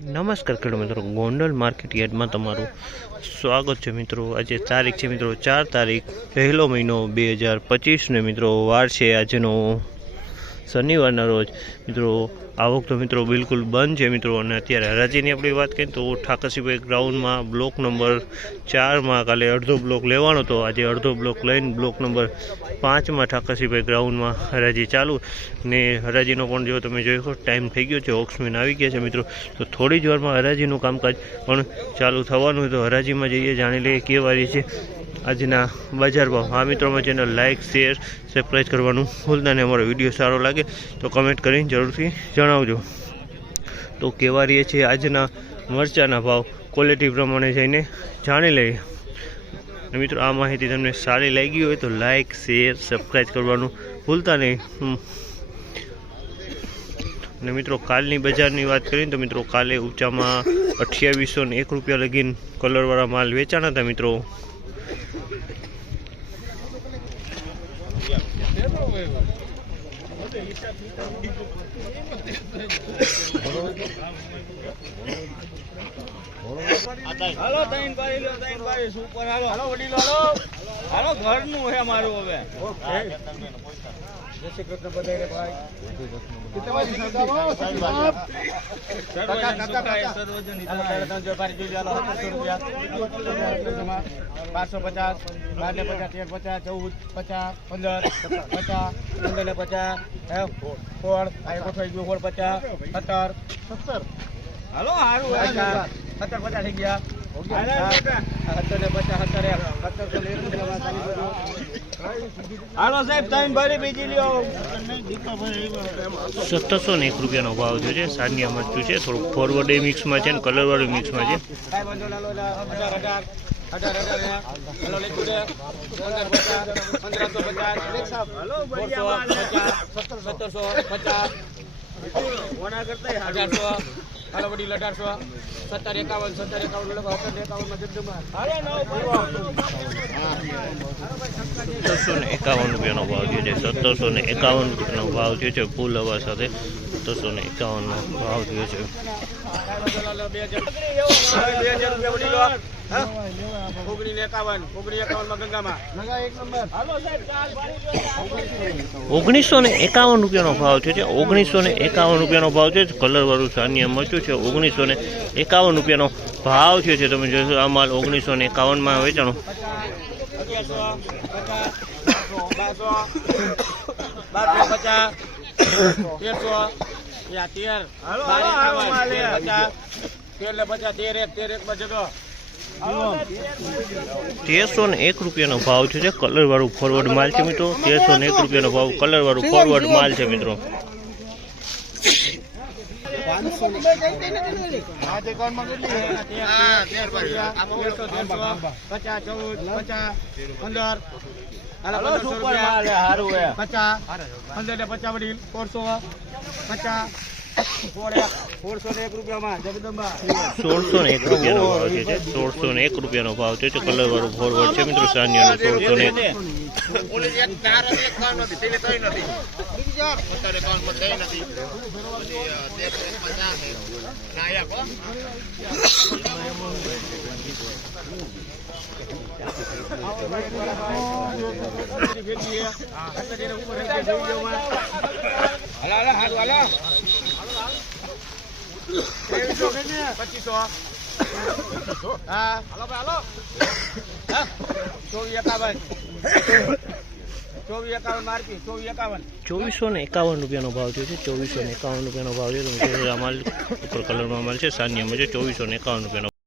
નમસ્કાર ખેડૂત મિત્રો, ગોંડલ માર્કેટ યાર્ડમાં તમારું સ્વાગત છે મિત્રો. આજે તારીખ છે મિત્રો, ચાર તારીખ પહેલો મહિનો બે હજાર પચીસને મિત્રો, વાર છે આજનો શનિવારના રોજ. મિત્રો, આવક તો મિત્રો બિલકુલ બંધ છે મિત્રો. અને અત્યારે હરાજીની આપણી વાત કરીએ તો ઠાકરસીભાઈ ગ્રાઉન્ડમાં બ્લોક નંબર ચારમાં કાલે અડધો બ્લોક લેવાનો હતો. આજે અડધો બ્લોક લઈને બ્લોક નંબર પાંચમાં ઠાકરસીભાઈ ગ્રાઉન્ડમાં હરાજી ચાલુ. ને હરાજીનો પણ જો તમે જોઈ શકો, ટાઈમ થઈ ગયો છે, ઓક્સમેન આવી ગયા છે મિત્રો. તો થોડી જ વારમાં હરાજીનું કામકાજ પણ ચાલુ થવાનું હોય તો હરાજીમાં જઈએ, જાણી લઈએ કે વારી છે. આજના બજાર ભાવ આ મિત્રોમાં ચેનલ લાઇક શેર સબસ્ક્રાઈબ કરવાનું ભૂલતા નહીં. અમારો વીડિયો સારો લાગે તો કમેન્ટ કરીને જરૂરથી જણાવજો. તો કેવા રહીએ છે આજના મરચાના ભાવ? ક્વોલિટી પ્રમાણે જઈને જાણી લઈએ. મિત્રો, આ માહિતી તમને સારી લાગી હોય તો લાઇક શેર સબસ્ક્રાઈબ કરવાનું ભૂલતા નહીં. મિત્રો, કાલની બજારની વાત કરીએ તો મિત્રો, કાલે ઊંચામાં અઠ્યાવીસો ને એક રૂપિયા લગીને કલરવાળા માલ વેચાણા હતા મિત્રો. હાલો તૈન ભાઈ લો તૈન ભાઈ સુપર હાલો. હાલો વડીલો હાલો. હાલો ઘરનું હે મારું હવે. પાંચસો પચાસ બાર ને પચાસ તેર પચાસ ચૌદ પચાસ પંદર પચાસ પંદર ને પચાસ સોળ આ થઈ ગયું સોળ પચાસ સત્તર સત્તર હાલો હે. સત્તર પચાસ થઈ ગયા સત્તરસો ને એક રૂપિયાનો ભાવ થયો છે સાનિયા મરચું છે થોડુંક ફોરવર્ડ એ મિક્સમાં છે ને કલરવાળું મિક્સમાં છે. સત્તરસો પચાસ. અઢારસો હાલો સત્તર એકાવન સત્તર એકાવન લખો સત્તર એકાવનમાં જગદંબા. સત્તરસો ને એકાવન રૂપિયાનો ભાવ થયો છે. સત્તરસો ને એકાવન રૂપિયાનો ભાવ થયો છે. ફૂલ હવા સાથે સત્તરસો ને એકાવનનો ભાવ થયો છે. ઓગણીસો ને એકાવન રૂપિયાનો ભાવ છે ઓગણીસો ને એકાવન રૂપિયાનો ભાવ છે કલરવાળું સાન્ય મચ્યું છે ઓગણીસો ને એકાવન રૂપિયાનો ભાવ છે છે તમે જોશો આ માલ ઓગણીસો ને એકાવનમાં વેચાણો તેર. પચાસ તેર એક તેર એક માં જગો તેરસો ને એક રૂપિયાનો ભાવ છે કલર કલરવાળું ફોરવર્ડ માલ છે મિત્રો તેરસો ને એક રૂપિયાનો ભાવ કલરવાળું ફોરવર્ડ માલ છે મિત્રો પચાસ પંદર ને પચાસ વડીલ સોળસો પચાસ સોળસો ભાવ છે સોળસો ને એક રૂપિયાનો ભાવ છે કલરવાળું ફોરવર્ડ છે મિત્રો હાલો હાલો હાલો. પચીસો ચોવીસ એકાવન ચોવીસ ને એકાવન રૂપિયાનો ભાવ થયો છે, ચોવીસો ને એકાવન રૂપિયાનો ભાવ છે. શકો આ ઉપર કલરમાં માલ છે સાનિયામાં છે, ચોવીસો ને એકાવન રૂપિયાનો